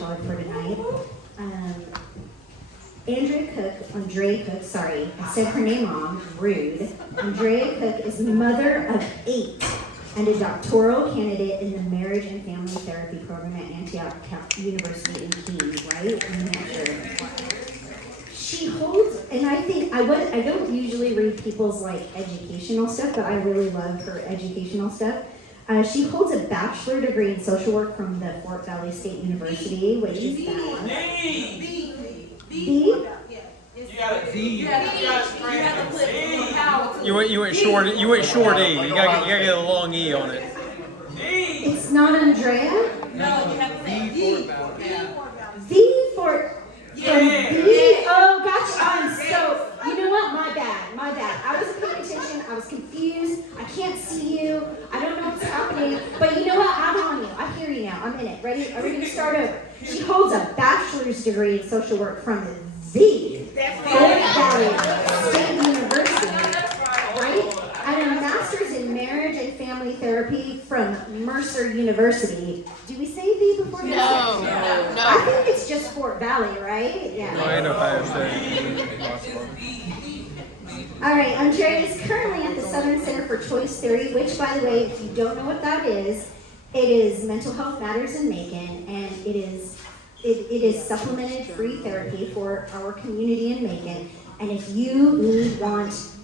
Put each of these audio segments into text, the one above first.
storyteller for tonight. Andrea Cooke, sorry, I said her name wrong, rude. Andrea Cooke is mother of 8 and a doctoral candidate in the Marriage and Family Therapy Program at Antioch University in Keene, right? In New Hampshire. She holds, and I think, I don't usually read people's like educational stuff, but I really love her educational stuff. She holds a bachelor degree in social work from the Fort Valley State University, which is B. You went short E. You gotta get a long E on it. It's not Andrea? No, you have to say V for B. Oh, gotcha. You know what? My bad. I wasn't paying attention. I was confused. I can't see you. I don't know what's happening. But you know what? I'm on you. I hear you now. I'm in it. Ready? Are we going to start over? She holds a bachelor's degree in social work from the Fort Valley State University, right? And a master's in marriage and family therapy from Mercer University. Do we say the before? No. I think it's just Fort Valley, right? Yeah. No, in Ohio State. All right, Andrea is currently at the Southern Center for Choice Theory, which, by the way, if you don't know what that is, it is Mental Health Matters in Macon, and it is supplemented free therapy for our community in Macon. And if you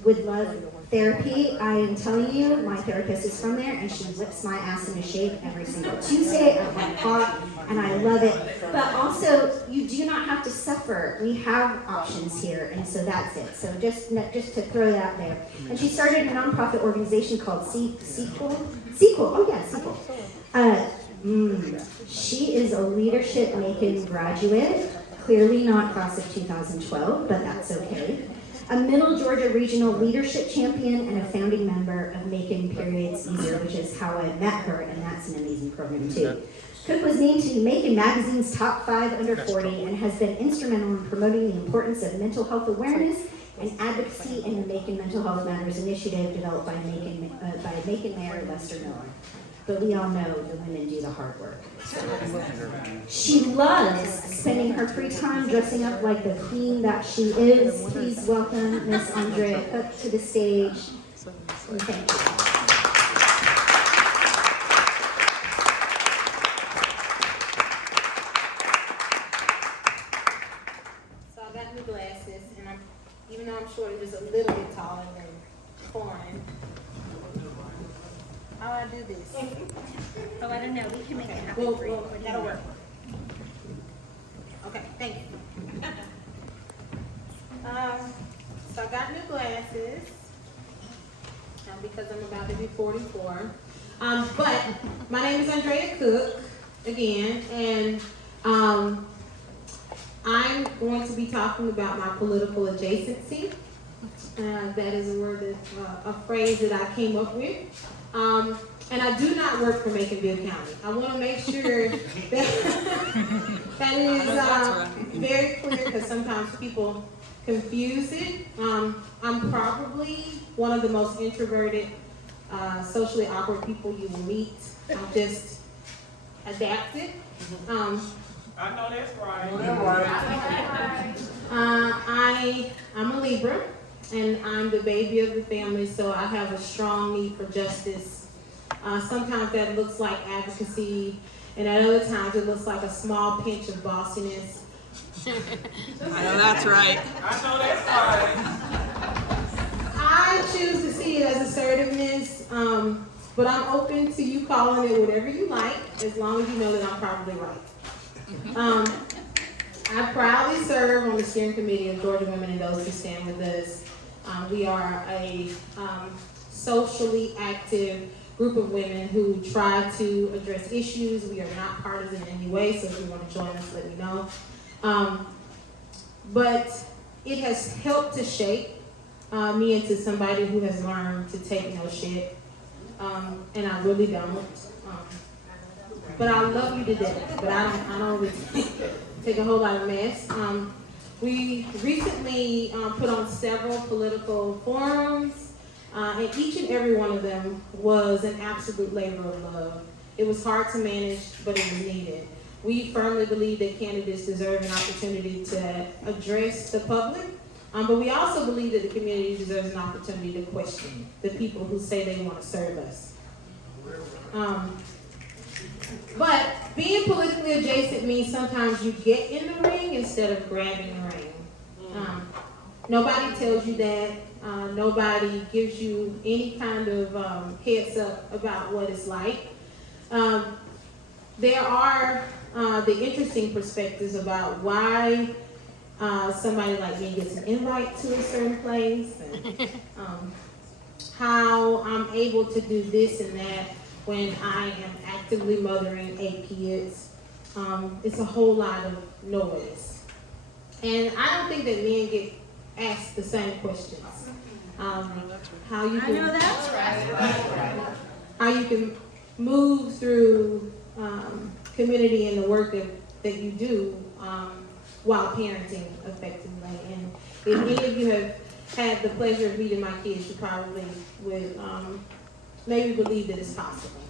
would love therapy, I am telling you, my therapist is from there, and she whips my ass into shape every single Tuesday at 1 o'clock, and I love it. But also, you do not have to suffer. We have options here, and so that's it. So just to throw that there. And she started a nonprofit organization called Sequel. Oh yeah, Sequel. She is a Leadership Macon graduate, clearly not class of 2012, but that's okay. A Middle Georgia Regional Leadership Champion and a founding member of Macon Periods Easier, which is how I met her, and that's an amazing program too. Cooke was named to Macon Magazine's Top 5 Under 40 and has been instrumental in promoting the importance of mental health awareness and advocacy in the Macon Mental Health Matters initiative developed by Macon Mayor Lester Miller. But we all know the women do the hard work. She loves spending her free time dressing up like the queen that she is. Please welcome Miss Andrea Cooke to the stage. And thank you. So I got new glasses, and even though I'm short, I'm just a little bit taller than Corin. How do I do this? Oh, I don't know. We can make it happen. Well, that'll work. Okay, thank you. So I got new glasses because I'm about to be 44. But my name is Andrea Cooke again, and I'm going to be talking about my political adjacency. That is a phrase that I came up with. And I do not work for Macon-Ville County. I want to make sure that is very clear, because sometimes people confuse it. I'm probably one of the most introverted, socially awkward people you will meet. I'm just adapted. I know that's right. I'm a Libra, and I'm the baby of the family, so I have a strong need for justice. Sometimes that looks like advocacy, and at other times it looks like a small pinch of bossiness. I know that's right. I know that's right. I choose to see it as assertiveness, but I'm open to you calling it whatever you like, as long as you know that I'm probably right. I proudly serve on the steering committee of Georgia Women and Those Who Stand With Us. We are a socially active group of women who try to address issues. We are not partisan in any way, so if you want to join us, let me know. But it has helped to shape me into somebody who has learned to take no shit, and I really don't. But I love you to death, but I don't really take a whole lot of mess. We recently put on several political forums, and each and every one of them was an absolute labor of love. It was hard to manage, but it was needed. We firmly believe that candidates deserve an opportunity to address the public, but we also believe that the community deserves an opportunity to question the people who say they want to serve us. But being politically adjacent means sometimes you get in the ring instead of grabbing the ring. Nobody tells you that. Nobody gives you any kind of heads up about what it's like. There are the interesting perspectives about why somebody like me gets an invite to a certain place, and how I'm able to do this and that when I am actively mothering 8 kids. It's a whole lot of noise. And I don't think that men get asked the same questions. How you can, how you can move through community and the work that you do while parenting effectively. And if any of you have had the pleasure of meeting my kids, you probably would maybe believe that it's possible.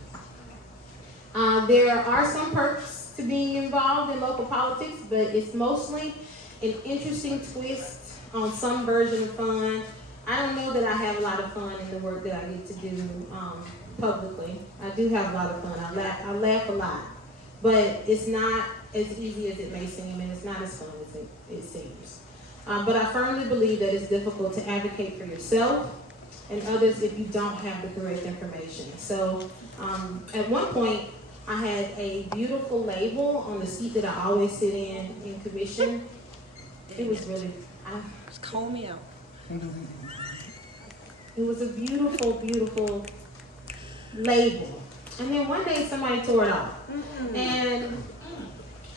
There are some perks to being involved in local politics, but it's mostly an interesting twist on some version of fun. I don't know that I have a lot of fun in the work that I get to do publicly. I do have a lot of fun. I laugh a lot, but it's not as easy as it may seem, and it's not as fun as it seems. But I firmly believe that it's difficult to advocate for yourself and others if you don't have the correct information. So at one point, I had a beautiful label on the seat that I always sit in commission. It was really, Just call me out. it was a beautiful, beautiful label. And then one day somebody tore it off. And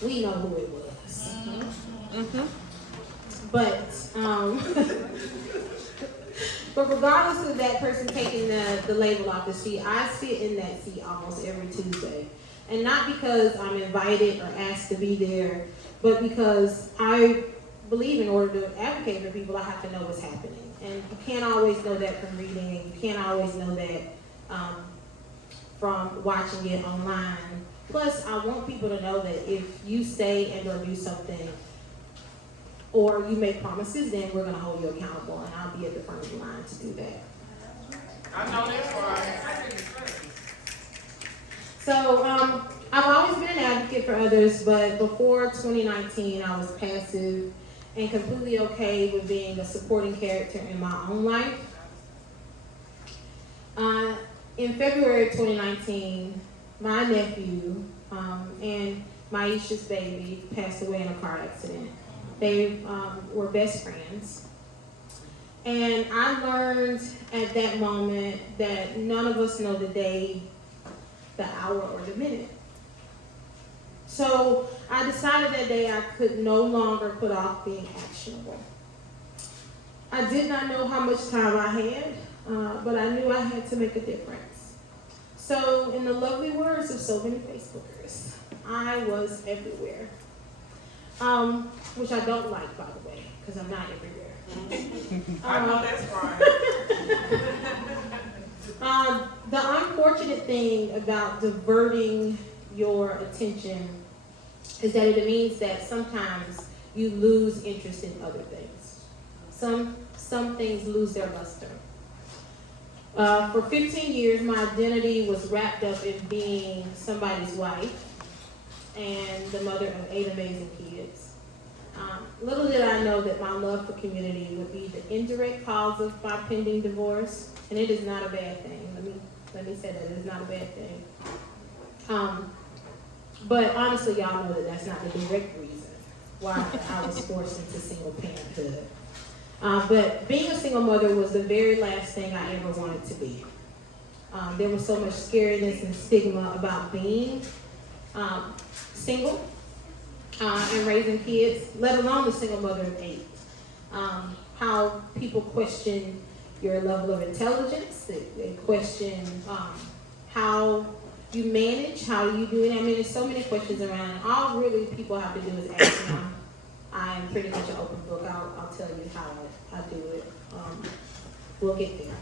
we know who it was. But but regardless of that person taking the label off the seat, I sit in that seat almost every Tuesday. And not because I'm invited or asked to be there, but because I believe in order to advocate for people, I have to know what's happening. And you can't always know that from reading, and you can't always know that from watching it online. Plus, I want people to know that if you say and or do something, or you make promises, then we're going to hold you accountable, and I'll be at the front of the line to do that. I know that's right. So, I've always been an advocate for others, but before 2019, I was passive and completely okay with being a supporting character in my own life. In February of 2019, my nephew and Maisha's baby passed away in a car accident. They were best friends. And I learned at that moment that none of us know the day, the hour, or the minute. So I decided that day I could no longer put off being actionable. I did not know how much time I had, but I knew I had to make a difference. So in the lovely words of so many Facebookers, I was everywhere. Which I don't like, by the way, because I'm not everywhere. I know that's right. The unfortunate thing about diverting your attention is that it means that sometimes you lose interest in other things. Some things lose their luster. For 15 years, my identity was wrapped up in being somebody's wife and the mother of 8 amazing kids. Little did I know that my love for community would be the indirect cause of my pending divorce, and it is not a bad thing. Let me say that it is not a bad thing. But honestly, y'all know that that's not the direct reason why I was forced into single parenthood. But being a single mother was the very last thing I ever wanted to be. There was so much scariness and stigma about being single and raising kids, let alone the single mother of 8. How people question your level of intelligence, they question how you manage, how you do it. I mean, there's so many questions around, and all really people have to do is ask me. I'm pretty much an open book. I'll tell you how I do it. We'll get there.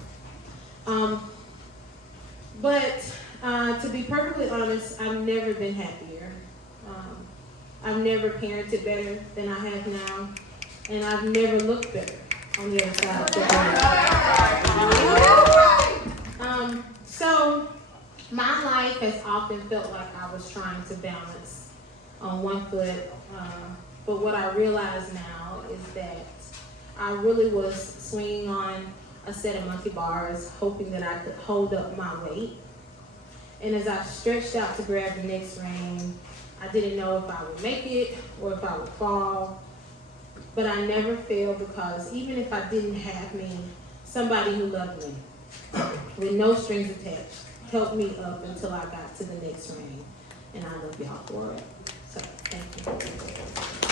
But to be perfectly honest, I've never been happier. I've never parented better than I have now, and I've never looked better on the other side of the world. So my life has often felt like I was trying to balance on one foot, but what I realize now is that I really was swinging on a set of monkey bars, hoping that I could hold up my weight. And as I stretched out to grab the next rein, I didn't know if I would make it or if I would fall. But I never failed because even if I didn't have me, somebody who loved me with no strings attached helped me up until I got to the next rein. And I love y'all for it. So, thank you.